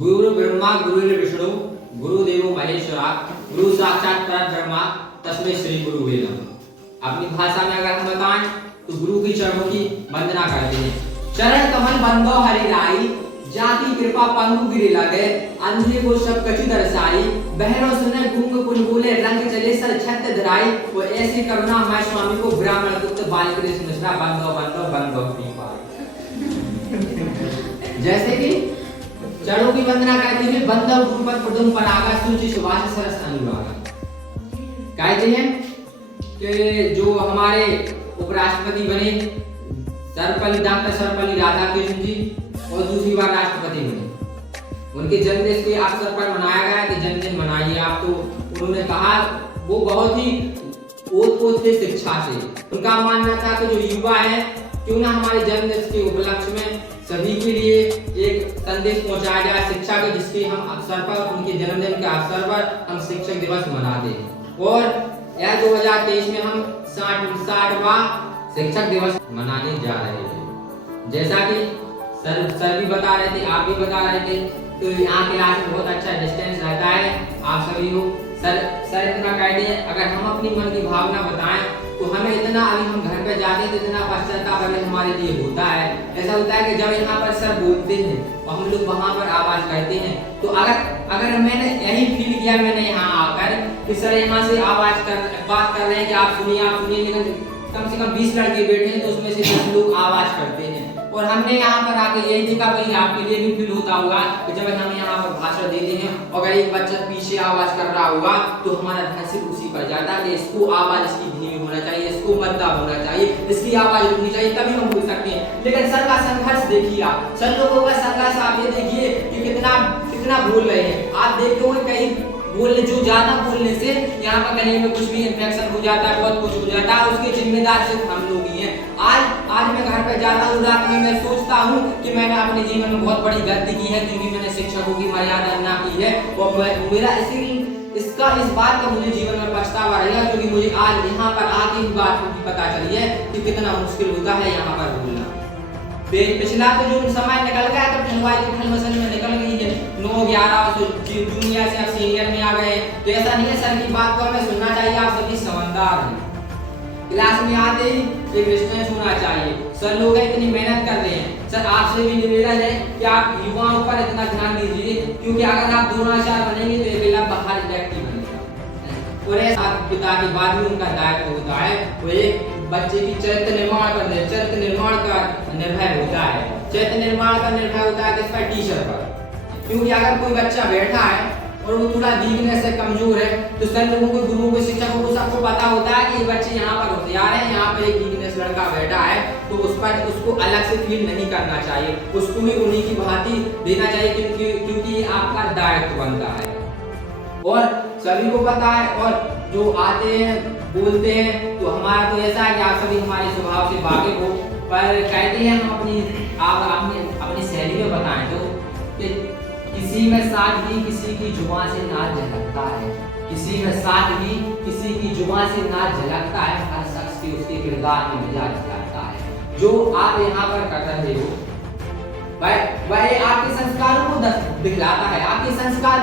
गुरु ब्रह्मा गुरुर्विष्णु गुरुदेवो महेश्वरा गुरु साक्षात परब्रह्मा तस्मै श्री गुरु नमः। अपनी भाषा में अगर हम बताएं तो गुरु की चरणों की वंदना करते हैं। चरण कमल बंदो हरि राई, जाति कृपा पंगु गिरि लगे, अंधे को सब कछु दर्शाई, बहरों सुने गूंग कुल बोले, रंग चले सर छत धराई। वो ऐसी करुणा मैं स्वामी को ब्राह्मण गुप्त बाल कृष्ण मिश्रा बंदो बंदो बंदो पीपा। जैसे कि चरणों की वंदना करते हैं। बंदव रूपत कुटुंब परागा सूचि सुभाष सरस अनुरागा। कहते हैं कि जो हमारे उपराष्ट्रपति बने सर्वपल्ली डॉक्टर सर्वपल्ली राधाकृष्ण जी और दूसरी बार राष्ट्रपति बने, उनके जन्मदिन के अवसर पर मनाया गया कि जन्मदिन मनाइए आप। तो उन्होंने कहा वो बहुत ही ओत-पोत थे शिक्षा से। उनका मानना था कि जो युवा है क्यों ना हमारे जन्मदिन के उपलक्ष्य में सभी के लिए एक संदेश पहुंचाया जाए शिक्षा के, जिसके हम अवसर पर उनके जन्मदिन के अवसर पर हम शिक्षक दिवस मनाते हैं। और यह 2023 में हम 60वां शिक्षक दिवस मनाने जा रहे हैं। जैसा कि सर भी बता रहे थे, आप भी बता रहे थे, तो यहाँ क्लास में बहुत अच्छा डिस्टेंस रहता है आप सभी को। सर इतना कहते हैं अगर हम अपनी मन की भावना बताएं तो हमें इतना, अभी हम घर पे जाते हैं तो इतना पश्चाताप हमारे लिए होता है। ऐसा होता है कि जब यहाँ पर सर बोलते हैं और हम लोग वहाँ पर आवाज करते हैं तो अगर मैंने यही फील किया मैंने यहाँ आकर कि सर यहाँ से बात कर रहे हैं कि आप सुनिए, लेकिन कम से कम 20 लड़के बैठे हैं तो उसमें से 10 लोग आवाज करते हैं। और हमने यहाँ पर आके यही देखा, भाई आपके लिए भी फील होता होगा कि जब हम यहाँ पर भाषण देते हैं अगर एक बच्चा पीछे आवाज कर रहा होगा तो हमारा ध्यान सिर्फ उसी पर जाता है कि इसको आवाज इसकी धीमी होना चाहिए, इसको मद्दा होना चाहिए, इसकी आवाज रुकनी चाहिए, तभी हम बोल सकते हैं। लेकिन सर का संघर्ष देखिए, आप सर लोगों का संघर्ष आप ये देखिए कि कितना बोल रहे हैं। आप देखते हो कई बोलने जो ज्यादा बोलने से यहाँ पर गले में कुछ भी इन्फेक्शन हो जाता है, बहुत कुछ हो जाता है, उसके जिम्मेदार सिर्फ हम लोग ही हैं। आज मैं घर पर जाता हूँ, रात में मैं सोचता हूँ कि मैंने अपने जीवन में बहुत बड़ी गलती की है क्योंकि मैंने शिक्षकों की मर्यादा ना की है। और मेरा इस बात का मुझे जीवन में पछतावा रहेगा क्योंकि मुझे आज यहाँ पर आके ही बात की पता चली है कि कितना मुश्किल होता है यहाँ पर बोलना। पिछला तो जो समय निकल गया तो खलमसल में निकल गई है। 9-11 जूनियर से अब सीनियर में आ गए, तो ऐसा नहीं है सर की बात को हमें सुनना चाहिए। आप सभी समझदार हैं, क्लास में आते ही एक रिस्पॉन्स होना चाहिए। सर लोग इतनी मेहनत कर रहे हैं, सर आपसे भी निवेदन है कि आप युवाओं पर इतना ध्यान दीजिए क्योंकि अगर आप द्रोणाचार्य बनेंगे तो एक बाहर व्यक्ति बनेगा और ऐसा पिता के बाद भी उनका दायित्व होता है। वो एक बच्चे की चरित्र निर्माण का निर्भर होता है। चरित्र निर्माण का निर्भर होता है किस पर? टीचर पर। क्योंकि अगर कोई बच्चा बैठा है और वो थोड़ा वीकनेस है, कमजोर है, तो सर लोगों को, गुरुओं को, शिक्षकों को सबको पता होता है कि ये बच्चे यहाँ पर होशियार है, यहाँ पर एक वीकनेस लड़का बैठा है, तो उसको अलग से फील नहीं करना चाहिए, उसको भी उन्हीं की भांति देना चाहिए क्योंकि आपका दायित्व बनता है। और सभी को पता है, और जो आते हैं बोलते हैं तो हमारा तो ऐसा है कि आप सभी हमारे स्वभाव से वाकिफ हो, पर कहते हैं हम अपनी शैली में बताएं तो कि किसी में सादगी किसी की जुबान से नाज झलकता है, किसी में सादगी किसी की जुबान से नाज झलकता है, हर शख्स की उसके किरदार में मिजाज झलकता है। जो आप यहाँ पर कर रहे हो वह आपके संस्कारों को दिखलाता है, आपके संस्कार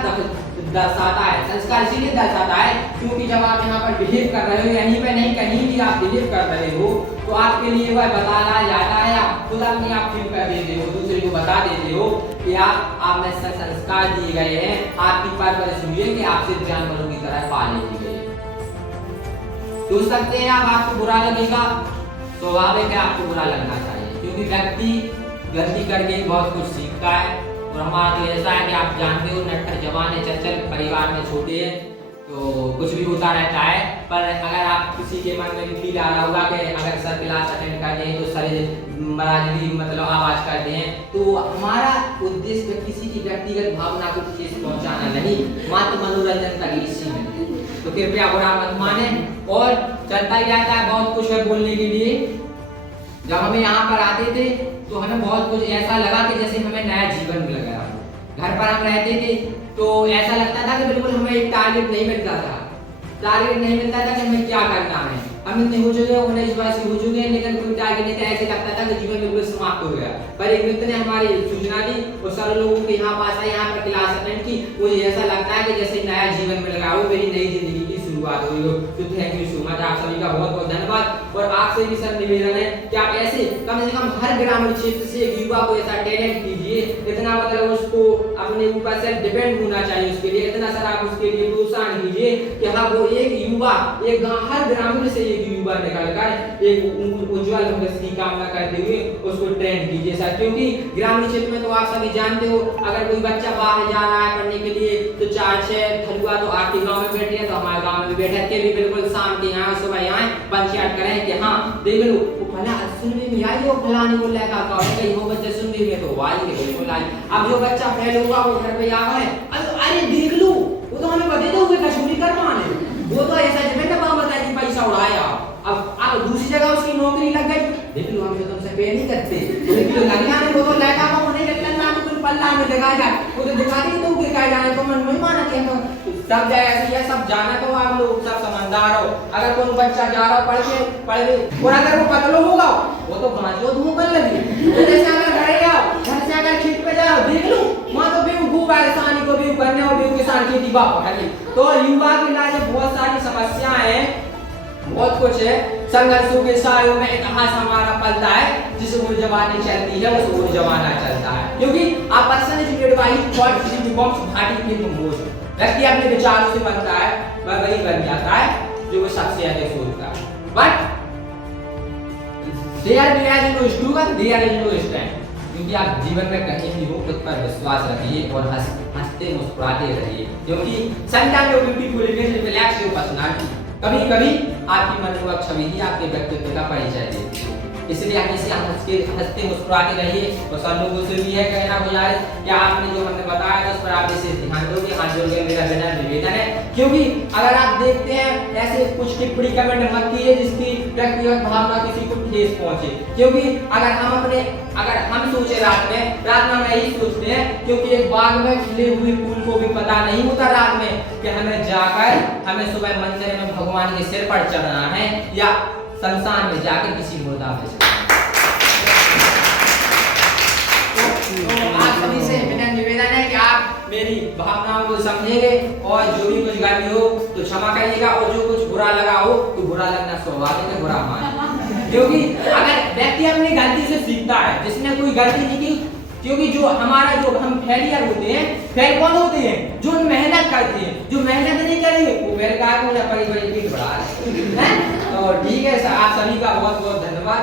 दर्शाता है। संस्कार इसीलिए दर्शाता है क्योंकि जब आप यहाँ पर बिहेव कर रहे हो, यहीं पे नहीं कहीं भी आप बिहेव कर रहे हो, तो आपके लिए वह बताया जाता है, आप खुद अपने आप फील कर देते हो, दूसरे को बता देते हो कि आप में संस्कार दिए गए हैं, आपकी परवरिश हुई है कि आपसे जानवरों की तरह पाले की गई। सोच सकते हैं आपको बुरा लगेगा, स्वाभाविक है आपको बुरा लगना चाहिए क्योंकि व्यक्ति गलती करके बहुत कुछ सीखता है। और हमारा तो ऐसा है कि आप जानते हो नटखट जवान है, चंचल परिवार में छोटे हैं तो कुछ भी होता रहता है। पर अगर आप किसी के मन में भी फील आ रहा होगा कि अगर सर क्लास अटेंड करते हैं तो सर महाराज मतलब आवाज करते हैं, तो हमारा उद्देश्य किसी की व्यक्तिगत भावना को ठेस पहुंचाना नहीं, मात्र मनोरंजन तक इसी में, तो कृपया बुरा मत माने। और चलता ही रहता है, बहुत कुछ है बोलने के लिए। जब हमें यहाँ पर आते थे तो हमें बहुत कुछ ऐसा लगा कि जैसे हमें नया जीवन मिल गया। घर पर हम रहते थे तो ऐसा लगता था कि बिल्कुल हमें एक टारगेट नहीं मिलता था कि हमें क्या करना है। हम इतने हो चुके हैं, 19 वर्ष के हो चुके हैं, लेकिन कोई टारगेट नहीं था। ऐसे लगता था कि जीवन बिल्कुल समाप्त हो गया। पर एक मित्र ने हमारी सूचना दी और सारे लोगों के यहाँ पास आए, यहाँ पर मुझे ऐसा लगता है कि जैसे नया जीवन मिल रहा हो, मेरी नई जिंदगी की शुरुआत हो रही हो। तो थैंक यू सो मच, आप सभी का बहुत बहुत धन्यवाद। और आपसे भी सर निवेदन है कि आप ऐसे कम से कम हर ग्रामीण क्षेत्र से एक युवा को ऐसा टैलेंट कीजिए, इतना मतलब उसको अपने ऊपर से डिपेंड होना चाहिए, उसके लिए इतना सर आप उसके लिए प्रोत्साहन कीजिए कि हाँ वो एक युवा, एक हर ग्रामीण से एक युवा निकल कर एक उज्जवल भविष्य की कामना करते हुए उसको ट्रेन कीजिए सर। क्योंकि ग्रामीण क्षेत्र में तो आप सभी जानते हो, अगर कोई बच्चा बाहर जा रहा है पढ़ने के लिए तो 4-6 थलुआ तो आपके गांव में बैठे हैं, तो हमारे गांव में भी बैठे के भी बिल्कुल शाम के यहाँ सुबह यहाँ पंचायत करें कि हाँ देख लो फला सुनने में आई हो, फलाने को लेकर का है वो बच्चे सुनने में तो आएंगे बिल्कुल आई। अब जो बच्चा फेल होगा वो घर पे आ गए, अरे देख लो वो तो हमें बता दोगे कचौड़ी करवाने, वो तो ऐसा जब ना बाबा बताया कि पैसा उड़ाया, अब दूसरी जगह उसकी नौकरी लग गई, देख लो हम तो तुमसे पे नहीं करते, तो लगना नहीं, वो तो लड़का को होने लगना ना तो पल्ला में लगाएगा, वो तो दिखा दी तो के काय जाने तो मन नहीं माना कि हम सब जाए ऐसे ये सब जाना तो आप लोग सब समझदार हो। अगर कोई बच्चा जा रहा पढ़ के और अगर वो पतलो होगा वो तो गांजो धूम कर लगी, जैसे अगर घर जाओ, घर से अगर खेत पे जाओ देख लो वहां तो बेवकूफ किसानी को भी करने और किसान खेती बाप पकड़ी। तो युवा के लिए बहुत सारी समस्याएं हैं, बहुत कुछ है, संघर्षों के सायों में इतिहास हमारा पलता है, जिस उम्र जवानी चलती है उस उम्र जमाना चलता है। क्योंकि a person is made by what he becomes Bhati के most, व्यक्ति अपने विचारों से बनता है, वह वही बन जाता है जो वो सबसे अधिक सोचता है। But there is no struggle, there is no strength। क्योंकि आप जीवन में कहीं भी हो खुद पर विश्वास रखिए और हंसते मुस्कुराते रहिए, क्योंकि sometimes you beautiful image relax your personality, कभी कभी आपकी मनोभाव छवि ही आपके व्यक्तित्व का परिचय देती है। इसलिए हमेशा हंसते मुस्कुराते रहिए। और सब लोगों से भी है कहना गुजारिश कि आपने जो हमने बताया उस पर आप इसे ध्यान दोगे, हाथ जोड़कर मेरा विनम्र निवेदन है। क्योंकि अगर आप देखते हैं ऐसे कुछ टिप्पणी कमेंट मत कीजिए जिसकी व्यक्तिगत भावना किसी को ठेस पहुंचे, क्योंकि अगर हम सोचे रात में यही सोचते हैं, क्योंकि एक बाग में खिले हुए फूल को भी पता नहीं होता रात में कि हमें सुबह मंदिर में भगवान के सिर पर चढ़ना है या संसार में जाकर किसी मुर्दा में चढ़ना। तो आप सभी से मेरा निवेदन है कि आप मेरी भावनाओं को समझेंगे और जो भी कुछ गलती हो तो क्षमा करिएगा, और जो कुछ बुरा लगा हो तो बुरा लगना स्वाभाविक है, बुरा मान, क्योंकि अगर व्यक्ति अपनी गलती से सीखता है, जिसने कोई गलती नहीं की, क्योंकि जो हम फेलियर होते हैं, फेल कौन होते हैं? जो मेहनत करते हैं, जो मेहनत नहीं करेंगे वो फेल का को बड़ी बड़ी पीठ बढ़ा रहे हैं। तो ठीक है, आप सभी का बहुत बहुत धन्यवाद।